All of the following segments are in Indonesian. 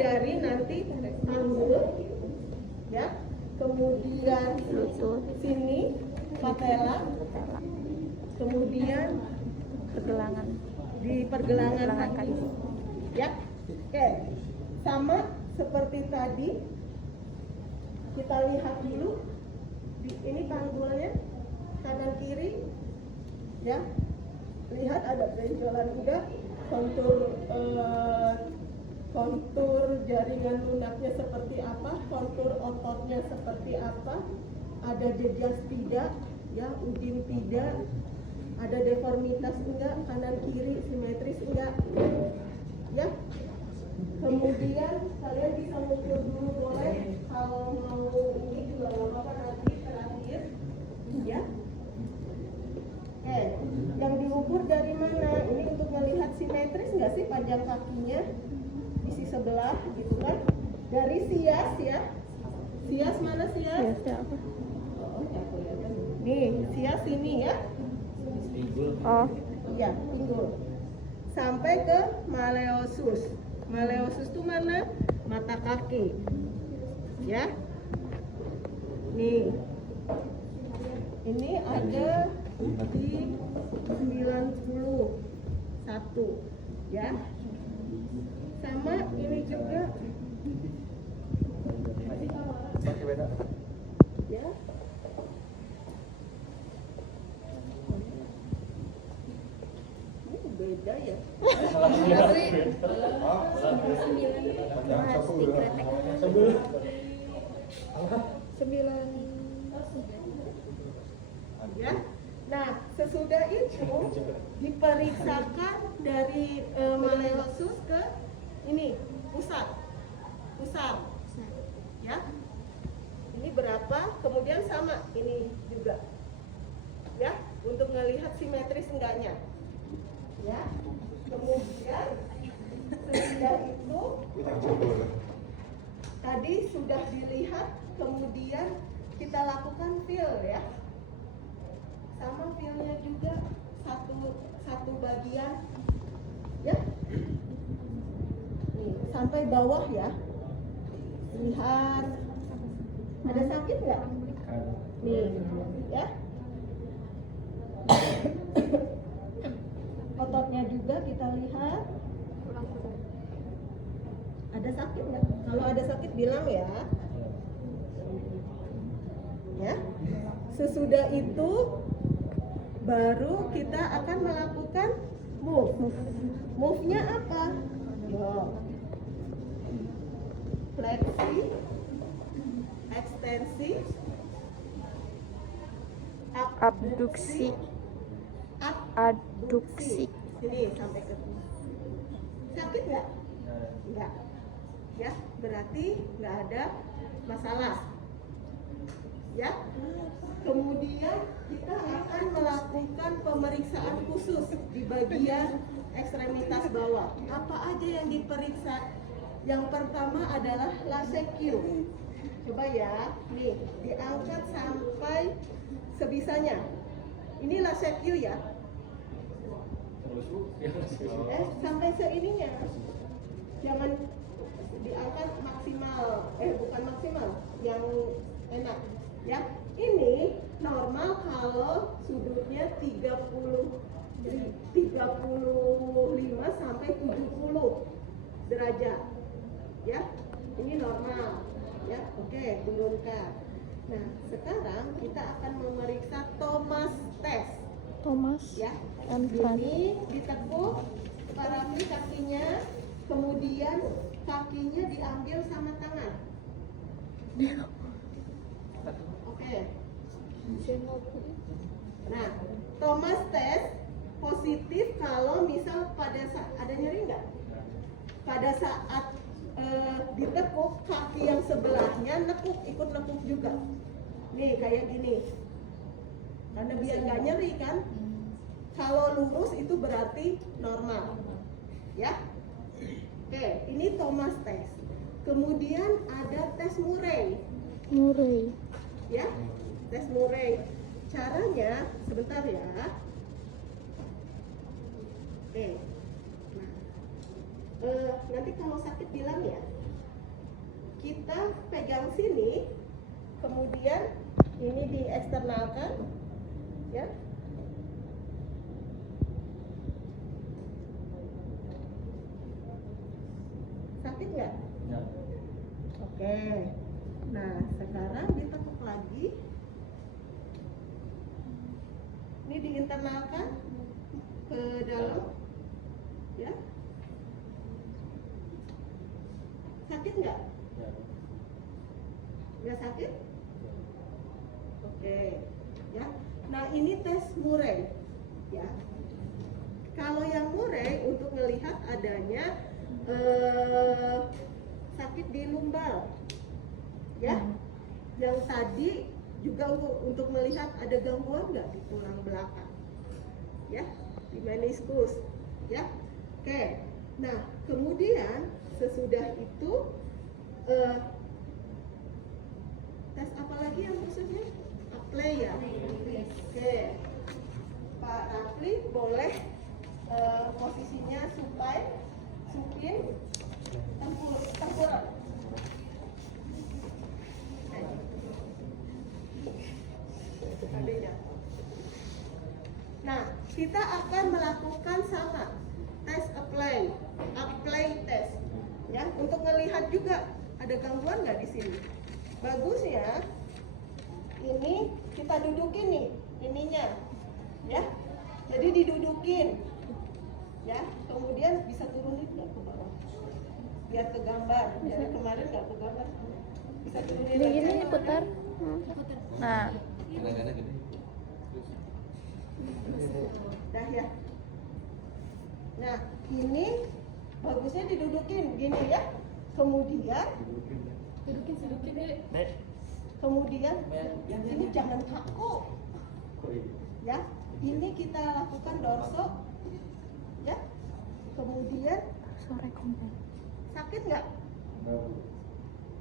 dari nanti panggul, ya, kemudian lutut, sini patella, kemudian pergelangan, di pergelangan pergelangan kaki, kaki. ya. Oke, sama seperti tadi. Kita lihat dulu. Ini panggulnya kanan kiri, ya. Lihat ada benjolan enggak, kontur jaringan lunaknya seperti apa, kontur ototnya seperti apa, ada jejas tidak, ya, udin tidak, ada deformitas enggak, kanan kiri simetris enggak, ya. Kemudian kalian bisa ngukur dulu boleh, kalau mau ini juga nggak apa-apa nanti terakhir, ya. Yang diukur dari mana? Ini untuk melihat simetris nggak sih panjang kakinya, isi sebelah, gitu kan? Dari sias, ya. Sias mana sias? Siasnya apa? Oh, ya kelihatan. Nih, sias ini ya. Oh, Iya, pinggul. Sampai ke malleosus. Malleosus itu mana? Mata kaki. Ya. Nih. Ini ada di 91, ya. Sama ini juga, ya. Beda ya. Ya. Nah, sesudah itu diperiksakan dari malleosus ke ini pusat, ya. Ini berapa? Kemudian sama ini juga, ya, untuk melihat simetris enggaknya, ya. Kemudian sesudah itu tadi sudah dilihat, kemudian kita lakukan feel, ya. Sama feelnya juga satu bagian, ya. Nih, sampai bawah, ya. Lihat, ada sakit nggak? Nih, ya. Ototnya juga kita lihat. Ada sakit nggak? Kalau ada sakit bilang, ya. Ya. Sesudah itu baru kita akan melakukan move. Move-nya apa? Fleksi, ekstensi, abduksi, adduksi. Sini sampai ke sini. Sakit nggak? Nggak. Ya, berarti nggak ada masalah. Ya. Kemudian kita akan melakukan pemeriksaan khusus di bagian ekstremitas bawah. Apa aja yang diperiksa? Yang pertama adalah lasecchio. Coba ya, nih diangkat sampai sebisanya. Ini lasecchio, ya. Sampai seininya. Jangan diangkat maksimal. Bukan maksimal, yang enak, ya. Ini normal kalau sudutnya 35 sampai 70 derajat, ya. Ini normal, ya. Oke, turunkan. Nah, sekarang kita akan memeriksa Thomas test. Thomas, Ya, and ini ditekuk parafli kakinya, kemudian kakinya diambil sama tangan. Oke. Nah, Thomas test positif kalau misal pada saat ada nyeri nggak? Pada saat ditekuk, kaki yang sebelahnya ikut nekuk juga. Nih kayak gini. Karena biar nggak nyeri kan. Kalau lurus itu berarti normal, ya. Oke, ini Thomas test. Kemudian ada tes Murray. Ya, tes Murray. Caranya sebentar ya. Oke. Nah, nanti kalau sakit bilang ya. Kita pegang sini, kemudian ini dieksternalkan, ya. Sakit nggak? Ya. Oke. Nah, sekarang ditekuk lagi. Ini diinternalkan ke dalam, ya. Sakit nggak? Ya. Nggak sakit? Oke, ya. Nah, ini tes Murray, ya. Kalau yang Murray untuk melihat adanya sakit di lumbal, ya. Yang tadi juga untuk melihat ada gangguan nggak di tulang belakang, ya, di meniskus, ya. Oke. Nah, kemudian sesudah itu tes apa lagi yang khususnya? Apply ya. Oke. Pak Rafli boleh posisinya supin, tengkurap. Adanya. Nah, kita akan melakukan sama tes apply test, ya, untuk melihat juga ada gangguan nggak di sini. Bagus ya. Ini kita dudukin nih, ininya, ya. Jadi didudukin, ya. Kemudian bisa turunin nggak ke bawah, biar ke gambar. Dari kemarin nggak ke gambar, bisa turunin. Ini lagi. gini putar. Nah, Kadang-kadang gini. Dah ya. Nah, ini bagusnya didudukin gini ya. Kemudian kemudian ini jangan kaku. Ya, ini kita lakukan dorso. Ya. Kemudian sore komplain. sakit nggak?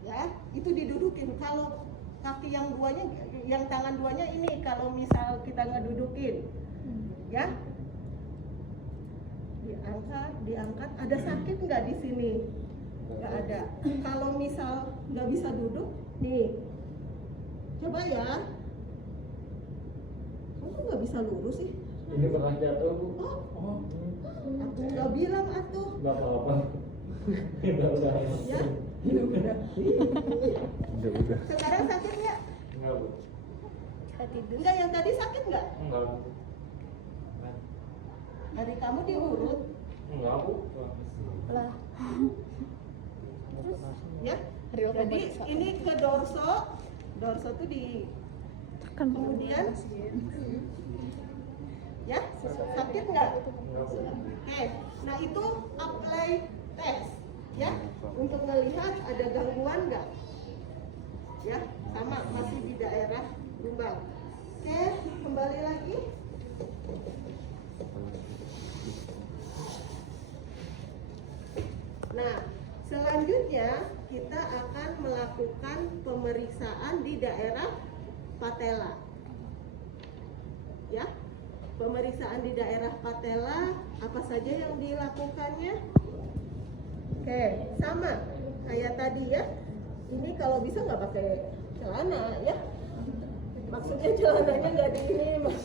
Ya, itu didudukin. Kalau kaki yang duanya, yang tangan duanya ini, kalau misal kita ngedudukin, ya, diangkat. Ada sakit nggak di sini? Nggak ada. Kalau misal nggak bisa duduk, nih, coba ya. Kamu nggak bisa lurus sih? Ini pernah jatuh, Bu. Oh, aku nggak bilang atuh. Nggak apa-apa. Udah. Ya, udah. Udah. Sekarang sakit nggak? Enggak, Bu. Enggak, yang tadi sakit nggak? Enggak, Bu. Hari kamu diurut, Enggak, Bu. Lah. ya. Jadi ini ke dorso tuh di Tekan. kemudian, ya, sakit nggak? Oke, nah itu apply test, ya, untuk melihat ada gangguan nggak, ya, sama masih di daerah lumbal. Oke, kembali lagi. Nah, selanjutnya kita akan melakukan pemeriksaan di daerah patella. Ya, pemeriksaan di daerah patella, apa saja yang dilakukannya? Oke, sama kayak tadi ya. Ini kalau bisa nggak pakai celana ya. Maksudnya celananya nggak di ini, harus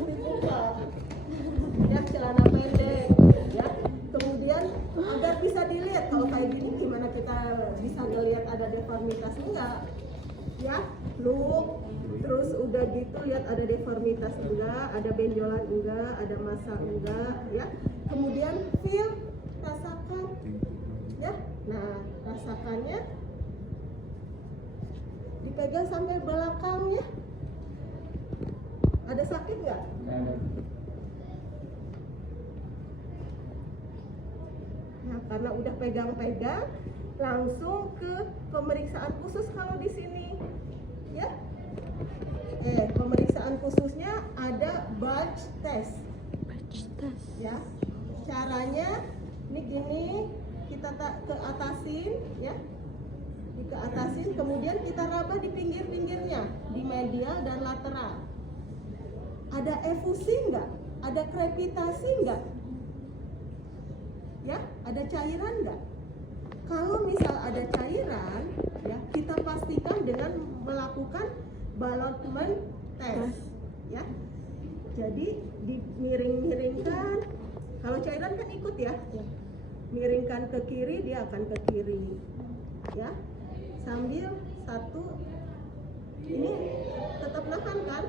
dibuka. Ya, celana pendek. Ya. Kemudian agar bisa dilihat, kalau kayak gini gimana kita bisa ngelihat ada deformitas enggak? Ya, look, terus udah gitu lihat ada deformitas enggak, ada benjolan enggak, ada massa enggak, ya. Kemudian feel, rasakan, ya. Nah, rasakannya dipegang sampai belakangnya. Ada sakit nggak? Nah, karena udah pegang-pegang, langsung ke pemeriksaan khusus kalau di sini, ya. Pemeriksaan khususnya ada bulge test, ya. Caranya ini gini, kita keatasin, ya, dikeatasin, kemudian kita raba di pinggir-pinggirnya, di medial dan lateral. Ada efusi nggak? Ada krepitasi nggak? Ya, ada cairan nggak? Kalau misal ada cairan, ya kita pastikan dengan melakukan ballotment test, ya. Jadi dimiring-miringkan. Kalau cairan kan ikut ya, miringkan ke kiri, dia akan ke kiri, ya. Sambil satu, ini tetap nahan kan,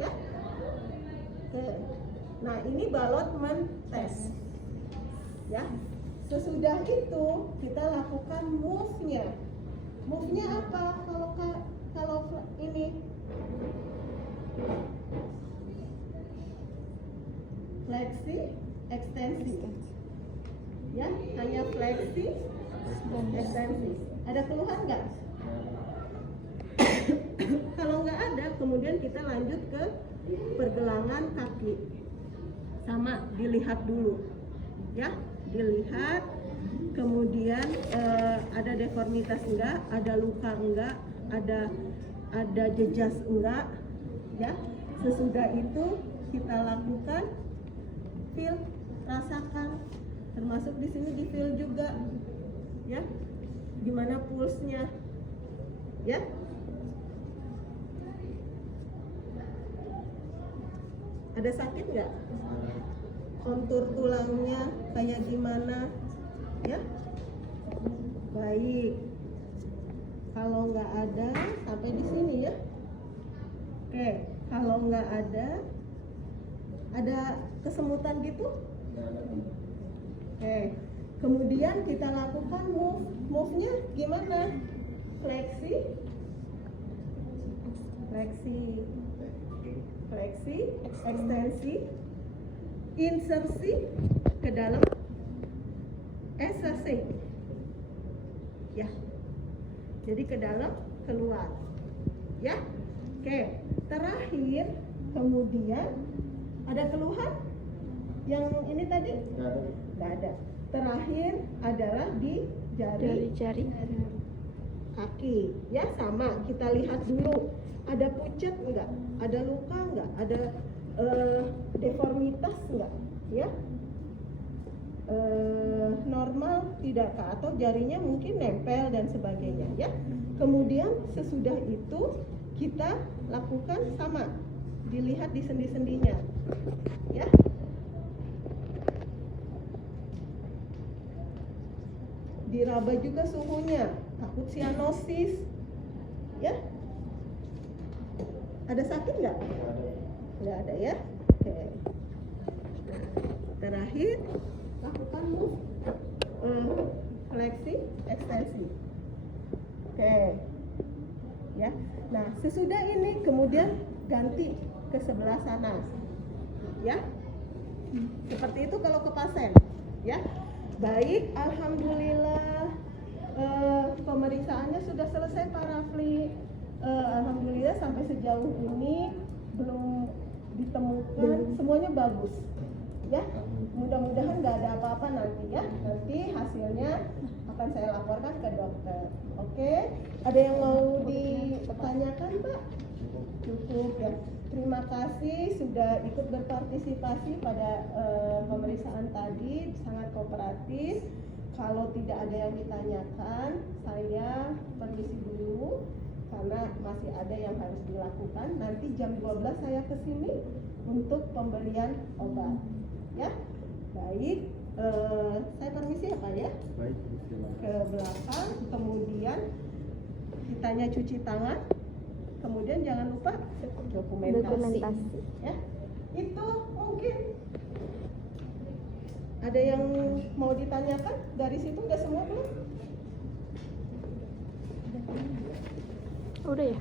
ya. Oke. Nah ini ballotment test, ya. Sesudah itu kita lakukan move-nya. Move-nya apa? Kalau ini fleksi, ekstensi. Ya, hanya fleksi, ekstensi. Ada keluhan nggak? Kalau nggak ada, kemudian kita lanjut ke pergelangan kaki. Sama, dilihat dulu, ya, dilihat. Kemudian ada deformitas enggak, ada luka enggak, ada jejas enggak, ya. Sesudah itu kita lakukan feel, rasakan, termasuk di sini di feel juga, ya, gimana pulsnya, ya. Ada sakit nggak? Kontur tulangnya kayak gimana, ya? Baik. Kalau nggak ada, sampai di sini ya. Oke, kalau nggak ada kesemutan gitu? Oke, kemudian kita lakukan move-nya gimana? Fleksi, ekstensi, insersi ke dalam, exercise, ya. Jadi ke dalam, keluar, ya. Oke, terakhir kemudian ada keluhan yang ini tadi? Nggak ada. Terakhir adalah di Jari-jari. kaki, ya, sama. Kita lihat dulu, ada pucet enggak, ada luka enggak, ada deformitas enggak, ya. Normal tidak, atau jarinya mungkin nempel dan sebagainya, ya. Kemudian sesudah itu kita lakukan sama, dilihat di sendi-sendinya, ya. Diraba juga suhunya, takut sianosis, ya. Ada sakit nggak? Nggak ada, ya. Oke. Terakhir lakukan move, fleksi, ekstensi. Oke, ya. Nah sesudah ini kemudian ganti ke sebelah sana, ya. Seperti itu kalau ke pasien, ya. Baik, alhamdulillah pemeriksaannya sudah selesai Pak Rafli. Alhamdulillah sampai sejauh ini belum ditemukan, semuanya bagus, ya. Mudah-mudahan nggak ada apa-apa nanti, ya. Nanti hasilnya akan saya laporkan ke dokter. Oke, ada yang mau ditanyakan, Pak? Cukup, ya. Terima kasih sudah ikut berpartisipasi pada pemeriksaan tadi, sangat kooperatif. Kalau tidak ada yang ditanyakan, saya permisi dulu karena masih ada yang harus dilakukan. Nanti jam 12 saya ke sini untuk pemberian obat, ya. Baik, saya permisi ya Pak, ya. Baik, Ke belakang, kemudian ditanya cuci tangan, kemudian jangan lupa dokumentasi. Ya. Itu mungkin ada yang mau ditanyakan dari situ, udah semua belum? Udah ya?